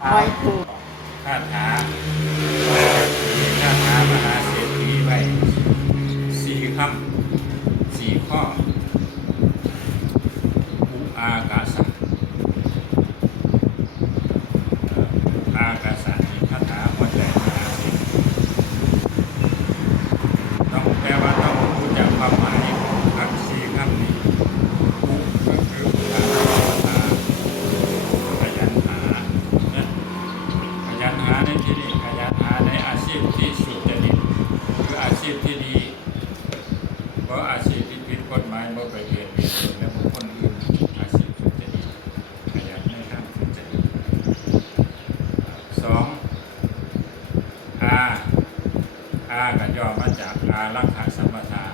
ไว้ปูคาถาคาถามหาเศรษฐีไว้สี่คำสี่ข้ออุอากาสะอากาสะนี่คาถาหัวใจมหาเศรษฐีต้องแปลว่าต้องรู้จักความหมายของคำสี่คำนี้อุก็คืออุอากาสะขยันหาเนี่ยขยันหาในที่นี้ขยันหาในอาชีพที่สุจริตคืออาชีพที่ดีเพราะอาชีพที่ผิดกฎหมายบ่ไปเบียดเบียนและบุคคลอื่นอาชีพสุจริตขยันในทางสุจริตสองอาก็ย่อมาจากอารักขาสัมปทา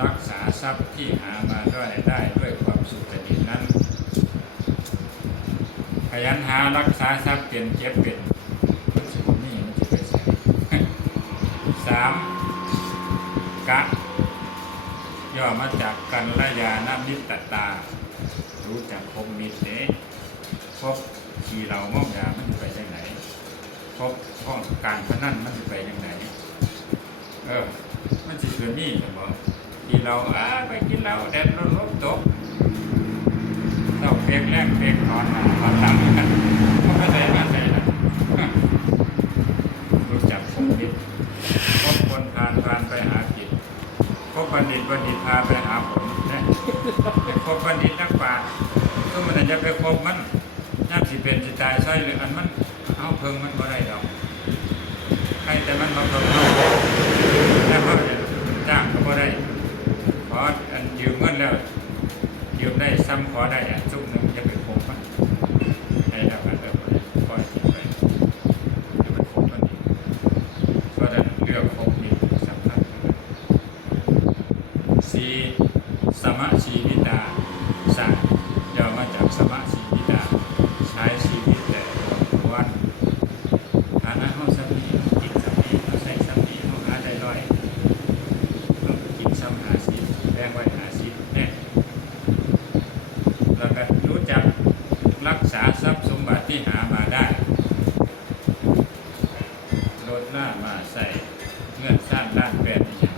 รักษาทรัพย์ที่หามาด้วยได้ด้วยความสุจริตนั้นขยันหารักษาทรัพย์เป็นเก็บเป็นมันสิบ่มีมันสิไปใส่สามกะย่อมาจากกัลยาณมิตรตารู้จักคบมิตรเด้พบขี่เราม่อมยามันจะไปยังไงพบห้องการพนันมันจะไปยังไงมันสิเกิดมีใช่บ่ที่เราไปกินเหล้าแดดร้อนตกเศร้าเปียกแรกเปียกนอนหลังกันมันก็ได้มาใส่ละรู้จักคบมิตรพบคนผ่านไปหากินพบบัณฑิตพาไปหาผลนะพบบัณฑิตนักปราชญ์ก็มันจะไปพบมันย่ำสิเป็นสิตายใช่หรืออันมันเอาเพิ่งมันบ่ได้ดอกใครแต่มันมาเพิ่งเอาแล้วเขาจะจ้างก็บ่ได้ขออันยืมเงินแล้วยืมได้ซ้ำขอได้จุกหนึ่งจะไปพบมันให้แล้วกันปล่อยทิ้งไปจะไปพบมันอีกเพราะฉะนั้นเลือกพบนี่สำคัญสี่สมชีวิตาสังย่อมาจากสมชีวิตาใช้ชีวิตแต่วันฐานะห้องสามีกินสามีเขาใส่สามีเขาหาได้ร้อยต้องกินซ้ำ50แบ่งไว้50เนี่ยแล้วก็รู้จักรักษาทรัพย์สมบัติที่หามาได้ลดหน้ามาใส่เงื่อนสร้างด้านแปดอย่าง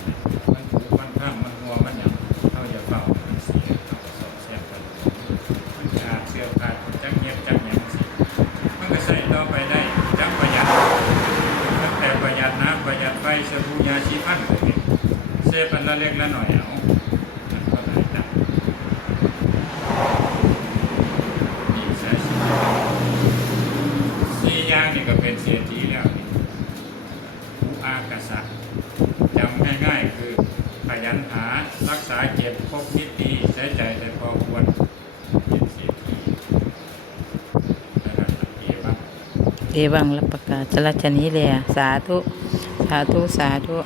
มันถูกมันข้ามมันหัวมันอย่างเขาจะเฝ้ามันเสียเขาสอบแทรกกันมันขาดเสื้อขาดจักเงียบจักอย่างสิมันก็ใส่ต่อไปได้จักประหยัดตั้งแต่ประหยัดน้ำประหยัดไฟสบู่ยาสีฟันก็เป็นเซฟอันละเล็กละหน่อยเอามันก็ได้จักนี่ใช้ชีวิตสี่อย่างนี่ก็เป็นเศรษฐีแล้วนี่อุอากาสะจำง่ายๆคือขยันหารักษาเก็บพบนิดดีใช้ใจแต่พอควรเป็นเศรษฐีนะครับเอวัง เอวังรับประกาศจรัชนีเลยสาธุ สาธุ สาธุ